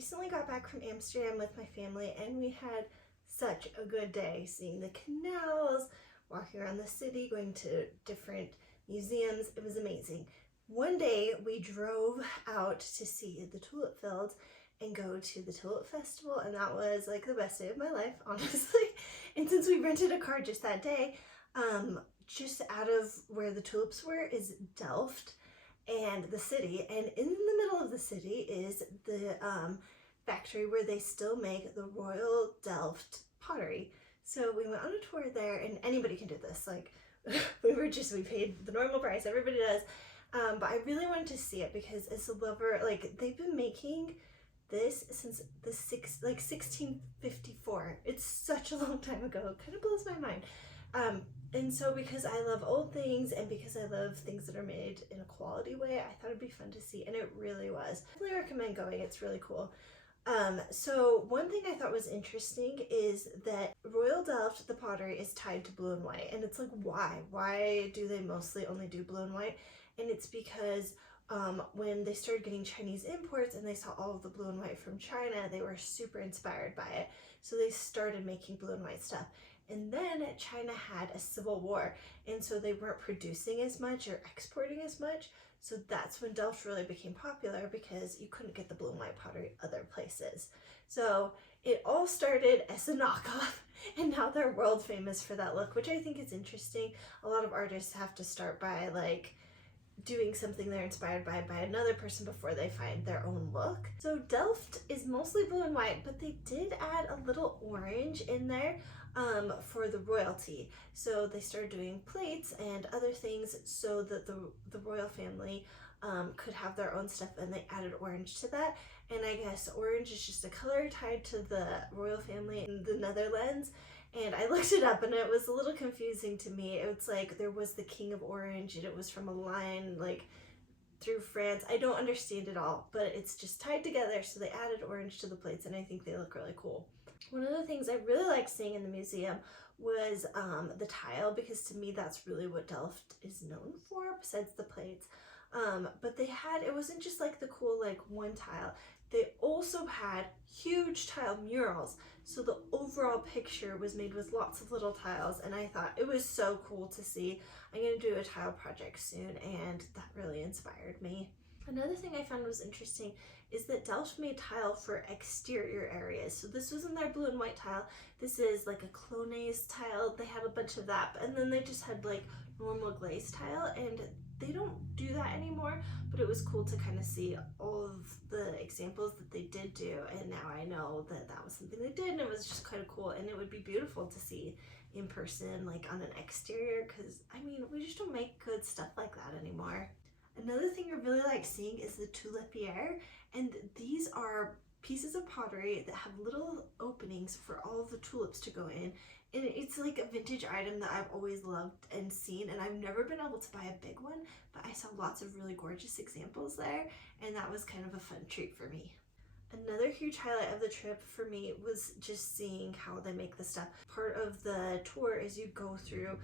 recently got back from Amsterdam with my family and we had such a good day seeing the canals, walking around the city, going to different museums. It was amazing. One day we drove out to see the tulip fields and go to the tulip festival, and that was like the best day of my life, honestly. And since we rented a car just that day, just out of where the tulips were is Delft and the city, and in the middle of the city is the factory where they still make the Royal Delft pottery. So we went on a tour there, and anybody can do this. Like we paid the normal price, everybody does. But I really wanted to see it because as a lover, like they've been making this since the 1654. It's such a long time ago. It kind of blows my mind. And so because I love old things and because I love things that are made in a quality way, I thought it'd be fun to see, and it really was. I really recommend going. It's really cool. So one thing I thought was interesting is that Royal Delft, the pottery, is tied to blue and white, and it's like, why? Why do they mostly only do blue and white? And it's because when they started getting Chinese imports and they saw all of the blue and white from China, they were super inspired by it. So they started making blue and white stuff. And then China had a civil war, and so they weren't producing as much or exporting as much. So that's when Delft really became popular, because you couldn't get the blue and white pottery other places. So it all started as a knockoff, and now they're world famous for that look, which I think is interesting. A lot of artists have to start by like doing something they're inspired by another person before they find their own look. So Delft is mostly blue and white, but they did add a little orange in there for the royalty. So they started doing plates and other things so that the royal family could have their own stuff, and they added orange to that. And I guess orange is just a color tied to the royal family in the Netherlands. And I looked it up and it was a little confusing to me. It was like there was the King of Orange and it was from a line like through France. I don't understand it all, but it's just tied together. So they added orange to the plates, and I think they look really cool. One of the things I really liked seeing in the museum was the tile, because to me that's really what Delft is known for besides the plates. But they had, it wasn't just like the cool like one tile. They also had huge tile murals. So the overall picture was made with lots of little tiles, and I thought it was so cool to see. I'm going to do a tile project soon, and that really inspired me. Another thing I found was interesting is that Delft made tile for exterior areas. So this wasn't their blue and white tile. This is like a clones tile. They had a bunch of that, and then they just had like normal glaze tile, and they don't do that anymore, but it was cool to kind of see all of the examples that they did do, and now I know that that was something they did, and it was just kind of cool, and it would be beautiful to see in person, like on an exterior, because I mean, we just don't make good stuff like that anymore. Another thing I really like seeing is the Tulipieres, and these are pieces of pottery that have little openings for all of the tulips to go in. And it's like a vintage item that I've always loved and seen, and I've never been able to buy a big one, but I saw lots of really gorgeous examples there, and that was kind of a fun treat for me. Another huge highlight of the trip for me was just seeing how they make the stuff. Part of the tour is you go through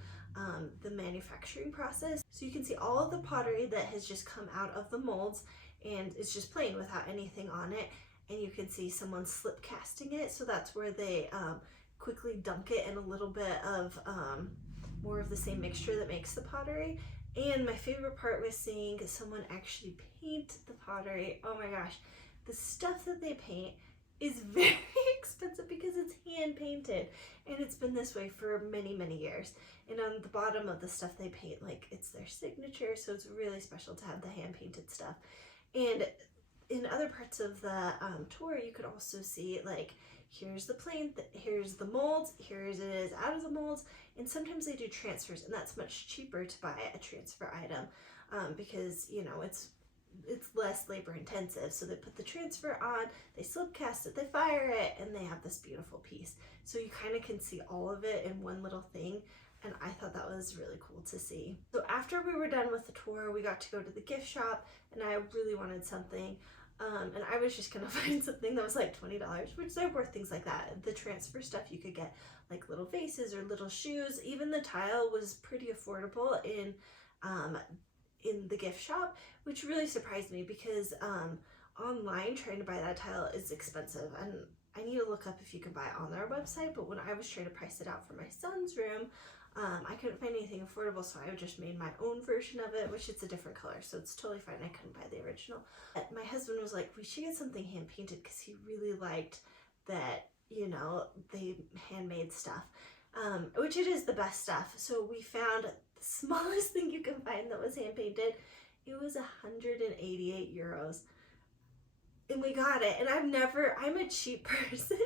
the manufacturing process. So you can see all of the pottery that has just come out of the molds, and it's just plain without anything on it. And you can see someone slip casting it. So that's where they quickly dunk it in a little bit of more of the same mixture that makes the pottery. And my favorite part was seeing someone actually paint the pottery. Oh my gosh, the stuff that they paint is very expensive because it's hand painted, and it's been this way for many years. And on the bottom of the stuff they paint, like it's their signature, so it's really special to have the hand painted stuff. And in other parts of the tour, you could also see like, here's the plane, here's the molds, here it is out of the molds, and sometimes they do transfers, and that's much cheaper to buy a transfer item because, you know, it's less labor intensive. So they put the transfer on, they slip cast it, they fire it, and they have this beautiful piece. So you kind of can see all of it in one little thing, and I thought that was really cool to see. So after we were done with the tour, we got to go to the gift shop, and I really wanted something. And I was just gonna find something that was like $20, which they're worth things like that. The transfer stuff, you could get like little vases or little shoes. Even the tile was pretty affordable in the gift shop, which really surprised me because online trying to buy that tile is expensive, and I need to look up if you can buy it on their website, but when I was trying to price it out for my son's room, I couldn't find anything affordable, so I just made my own version of it, which it's a different color, so it's totally fine. I couldn't buy the original. But my husband was like, we should get something hand painted, because he really liked that, you know, they handmade stuff, which it is the best stuff. So we found the smallest thing you can find that was hand painted. It was 188 euros. And we got it, and I'm a cheap person.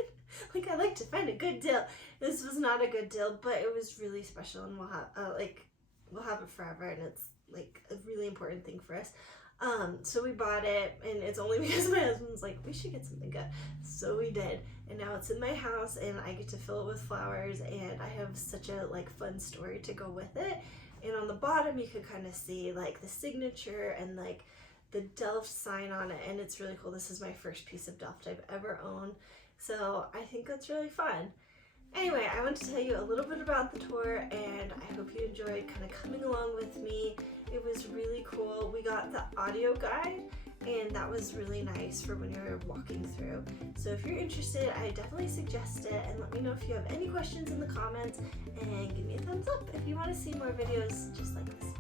Like, I like to find a good deal. This was not a good deal, but it was really special, and we'll have it forever, and it's like a really important thing for us. So we bought it, and it's only because my husband's like, we should get something good. So we did, and now it's in my house, and I get to fill it with flowers, and I have such a like fun story to go with it. And on the bottom, you could kind of see like the signature and like the Delft sign on it, and it's really cool. This is my first piece of Delft I've ever owned, so I think that's really fun. Anyway, I want to tell you a little bit about the tour, and I hope you enjoyed kind of coming along with me. It was really cool. We got the audio guide, and that was really nice for when you're walking through. So if you're interested, I definitely suggest it, and let me know if you have any questions in the comments, and give me a thumbs up if you want to see more videos just like this.